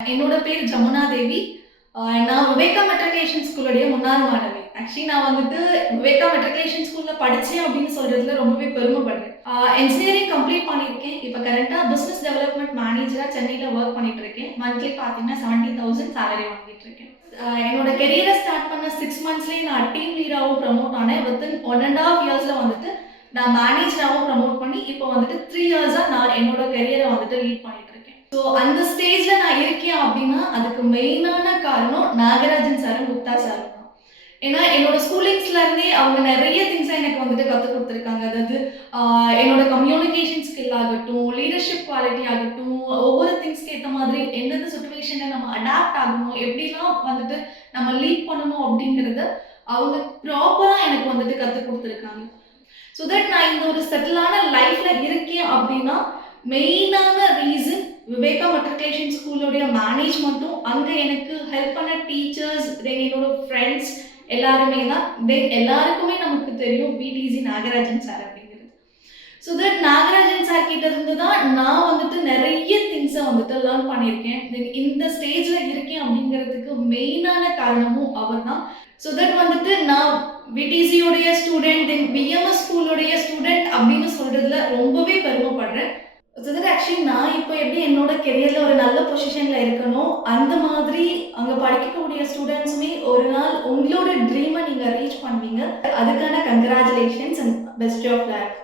என்னோட பேர் ஜமுனா தேவி. நான் விவேகா மெட்ரிகுலேஷன் ஸ்கூலுடைய முன்னாள் மாணவி. ஆக்சுவலி நான் வந்துட்டு விவேகா மெட்ரிகுலேஷன் ஸ்கூல்ல படிச்சேன் அப்படின்னு சொல்றதுல ரொம்பவே பெருமைப்படுறேன். என்ஜினியரிங் கம்ப்ளீட் பண்ணியிருக்கேன். இப்போ கரண்ட்டா பிசினஸ் டெவலப்மெண்ட் மேனேஜரா சென்னையில ஒர்க் பண்ணிட்டு இருக்கேன். மந்த்லி பார்த்தீங்கன்னா 70,000 சேலரி வாங்கிட்டு இருக்கேன். என்னோட கெரியரை ஸ்டார்ட் பண்ண 6 மந்த்ஸ்லேயே நான் டீம் லீடராகவும் ப்ரமோட் ஆனேன். வித்தின் 1.5 இயர்ஸ்ல வந்துட்டு நான் மேனேஜராகவும் ப்ரமோட் பண்ணி இப்போ வந்துட்டு 3 இயர்ஸா நான் என்னோட கெரியரை வந்துட்டு லீட் பண்ணிட்டு இருக்கேன். ஸோ அந்த ஸ்டேஜ்ல நான் இருக்கேன் அப்படின்னா அதுக்கு மெயினான காரணம் நாகராஜன் சாரும் முக்தா சாரும் தான். ஏன்னா என்னோட ஸ்கூலிங்ஸ்ல இருந்தே அவங்க நிறைய திங்ஸை எனக்கு வந்துட்டு கற்றுக் கொடுத்துருக்காங்க. அதாவது என்னோட கம்யூனிகேஷன் ஸ்கில் ஆகட்டும், லீடர்ஷிப் குவாலிட்டி ஆகட்டும், ஒவ்வொரு திங்ஸ்க்கு ஏற்ற மாதிரி எந்தெந்த சுச்சுவேஷனில் நம்ம அடாப்ட் ஆகணும், எப்படிலாம் வந்துட்டு நம்ம லீட் பண்ணணும் அப்படிங்கிறத அவங்க ப்ராப்பராக எனக்கு வந்துட்டு கற்றுக் கொடுத்துருக்காங்க. ஸோ தட் நான் இந்த ஒரு செட்டிலான லைஃப்ல இருக்கேன் அப்படின்னா மெயினான ரீசன் விவேகா மெட்ரிகுலேஷன் ஸ்கூலோடைய மேனேஜ்மெண்ட்டும் அங்கே எனக்கு ஹெல்ப் பண்ண டீச்சர்ஸ் தென் என்னோட ஃப்ரெண்ட்ஸ் எல்லாருமே தான். தென் எல்லாருக்குமே நமக்கு தெரியும் பிடிசி நாகராஜன் சார் அப்படிங்கிறது. ஸோ தட் நாகராஜன் சார் கிட்ட இருந்து தான் நான் வந்துட்டு நிறைய திங்ஸை வந்துட்டு லேர்ன் பண்ணியிருக்கேன். தென் இந்த ஸ்டேஜில் இருக்கேன் அப்படிங்கிறதுக்கு மெயினான காரணமும் அவர் தான். ஸோ தட் வந்துட்டு நான் பிடிசியோடைய ஸ்டூடெண்ட் தென் பிஎம்எஸ் ஸ்கூலோடைய ஸ்டூடெண்ட் அப்படின்னு சொல்கிறதுல ரொம்பவே பெருமைப்படுறேன். ஸோ தட் ஆக்சுவலி நான் இப்போ எப்படி என்னோட கெரியரில் ஒரு நல்ல பொசிஷனில் இருக்கணும், அந்த மாதிரி அங்கே படிக்கக்கூடிய ஸ்டூடெண்ட்ஸுமே ஒரு நாள் உங்களோட ட்ரீமை நீங்கள் ரீச் பண்ணுவீங்க. அதுக்கான congratulations and best of luck.